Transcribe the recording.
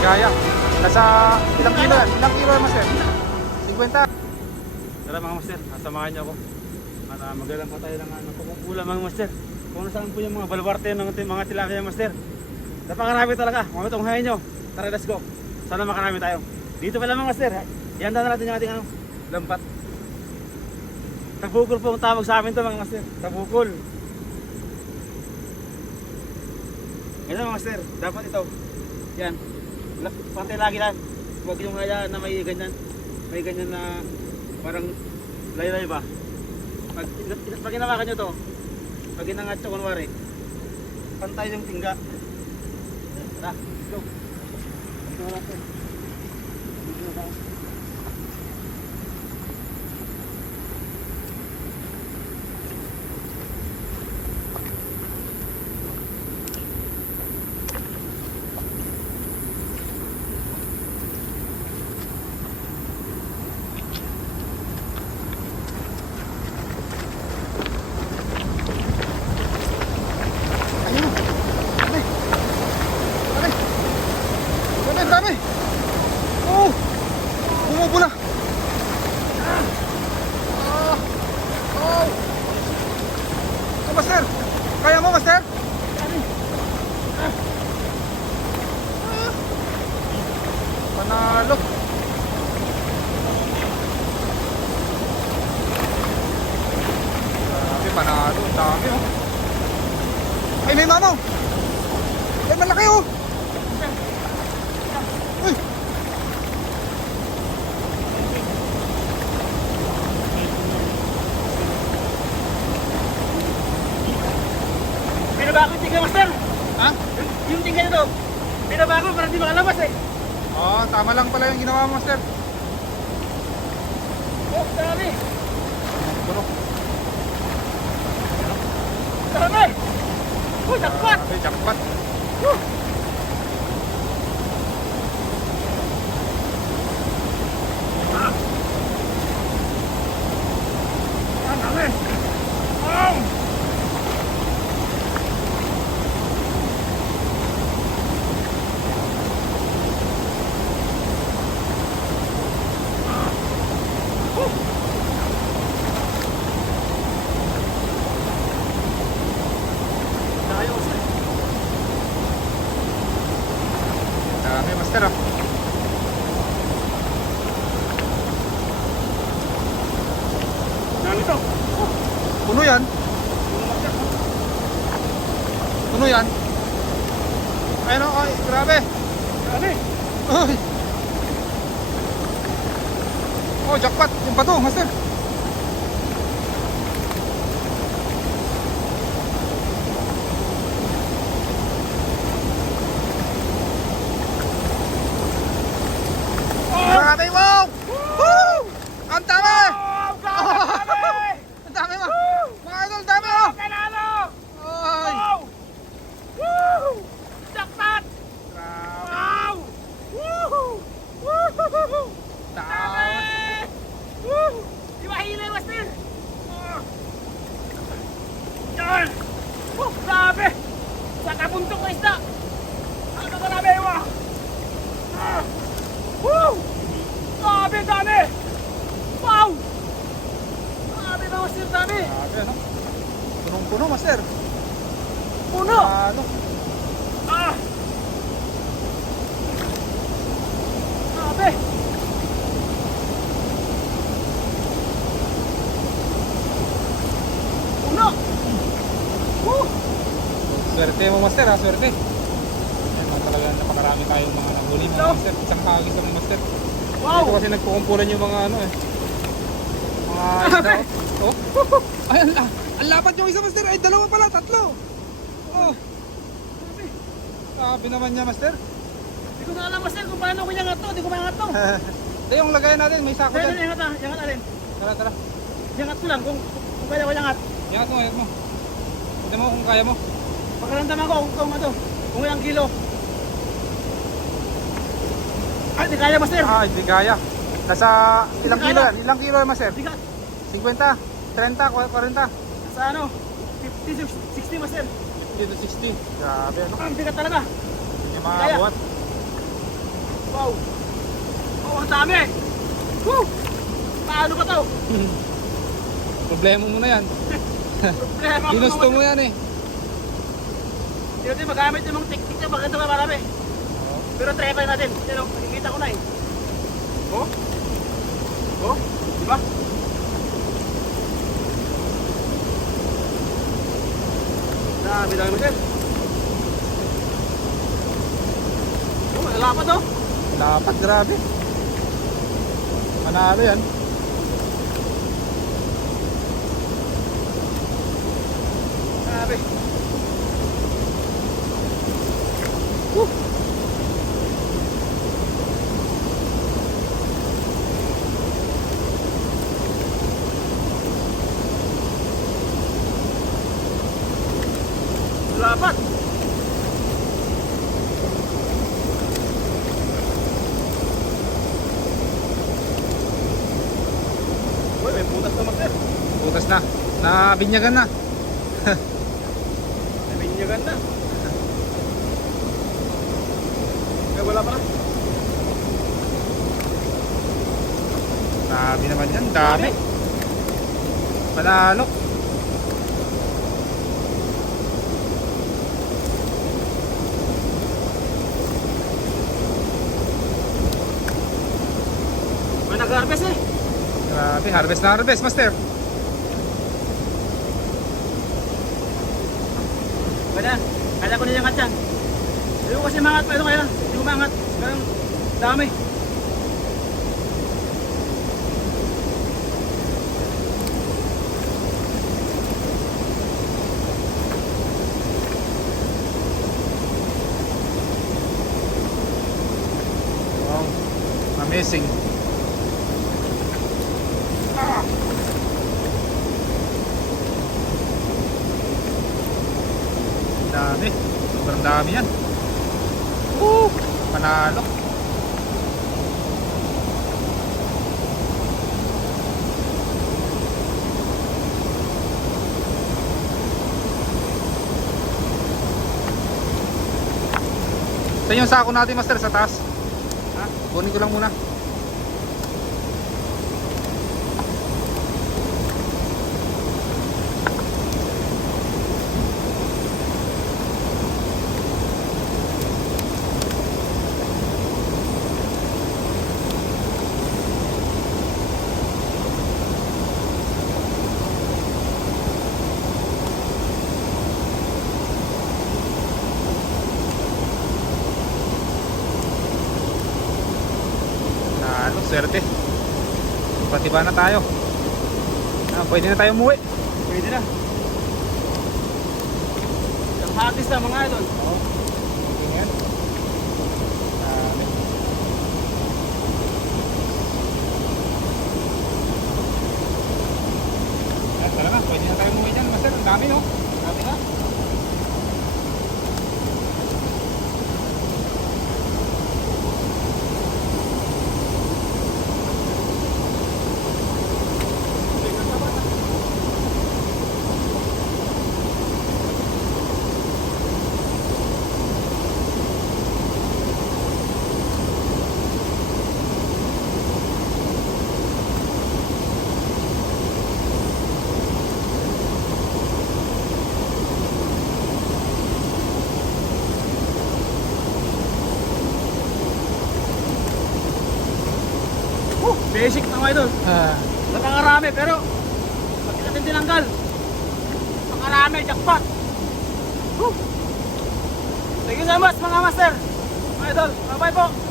bigaya. Nasa ilang kilo yan? Ilang kilo yan, master? 50. Tara mga master, samahan niyo ako. Para magalang pa tayo ng ano, pagkukulang mga master. Kung nasaan po yung mga balwarte ng mga tilapia master. Napakarami talaga, mga tunghayan nyo. Tara, let's go. Sana makarami tayo. Dito pala mga master, ihanda na natin yung ating ano, lampat. Tabukol po ang tawag sa amin to mga master. Tabukol. Ito mga master, dapat ito. Yan. Pantay lagi lang. Huwag yung kaya na may ganyan. May ganyan na parang laylay ba? Pag, pag ginawakan nyo to, pag inangat nyo kunwari, pantay yung tingga. Tara, let's go. Dito na natin. Ayun. Dami. Dami. Dami, dami. Oh. Bumubo na. Ah. Oh. Oh, master. Kaya mo, master? Ah. Panalo. Grabe, panalo. Ang Dami, oh. Ay, may mamaw! Ay, malaki oh! Uy! Binabago yung tingga master! Ha? Yung, yung tingga nito, binabago para di makalabas eh. Oo, oh, tama lang pala yung ginawa mo, master. Oh, dami! Puno. Dami! Oh, jackpot! Grabe, jackpot. Woo! Ah! Ah, dami! Oh! Tayo, sir. Dami, master ah. Dami to. Puno yan. Puno yan. Ayun oh, ay, grabe. Dami! Ay. Oh, jackpot. Yung bato, master. Grabe, wow! Woo! Ang dami! Oh! Ang dami mo! Mga idol, dami oh! Panalo! Ay! Wow! Woo! Jackpot! Grabe! Wow! Woo! Woo! Dami! Woo! Di ba hila, Master? Ah. Yan! Woo! Grabe! Sa kabuntok na isda! Ano ba namin mo? Ah! Grabe, dami! Wow! Grabe na, Master, dami! Grabe, ano? Punong-puno, master. Puno! Ano? Ah! Grabe! Puno! Woo! Swerte mo, master, ha? Swerte. Mga talaga napakarami tayong mga nahuli, mga master. Isang kagis lang, master. Wow! Dito kasi nagkukumpulan yung mga ano eh. Mga isda. Oh. oh. Ay, ang, la- ang lapad yung isa, master. Ay, dalawa pala, tatlo. Oh. Grabe! Sabi naman niya, master. Hindi ko na alam master kung paano ko yangat to. Hindi ko mayangat to. Ito yung lagayan natin, may sako dyan. yangat na. Yangat na rin. Tara, tara. Yangat ko lang kung, kung kaya ko yangat. Yangat mo, yangat mo. Tignan mo kung kaya mo. Pakaramdaman ko kung, kung ano. Kung ilang kilo. Ay, di kaya master. Ah, hindi kaya. Nasa ilang kilo yan? Ilang kilo yan, master? Bigat. 50, 30, 40, Sa ano? 50, 60 master. 50 to 60. Grabe, ano? Ang bigat talaga. Hindi Kaya. makabuhat. Wow! Oh, ang dami! Woo! Paano ba to? Problema mo na yan. Problema ko Ginusto mo yan eh. Hindi natin magamit yung mga technique na maganda ka marami. Pero try pa natin. Pero nakikita ko na eh. Oh? Oh? Diba? Dami dami sir. Oh, lalapat oh. Dapat grabe. Manalo yan. Grabe. Lapat. Uy, may putas naman sir. Butas na. Nabinyagan na. May binyagan na. Eh, wala pa na. Dami naman yan. Dami. Panalo. May nag-harvest eh. Grabe. Harvest na harvest, master. Ganyan. Kaya ko nilang yan. Hindi ko kasi mangat pa kaya. Hindi ko mangat. Ganun dami. Wow. Ah. Dami. Sobrang dami yan. Woo! Panalo. Saan yung sako natin, Master? Sa taas? Ha? Kunin ko lang muna. Swerte. Patiba na tayo. Ah, pwede na tayo umuwi. Pwede na. Ang hatis na mga idol. Oo. Ayan, tara na. Pwede na tayo umuwi dyan, Master. Ang dami, no? Basic na mga idol. Ah, Nakangarami pero pag natin tinanggal. Nakangarami, jackpot. Woo! Thank you so much mga master. Mga idol, bye-bye po.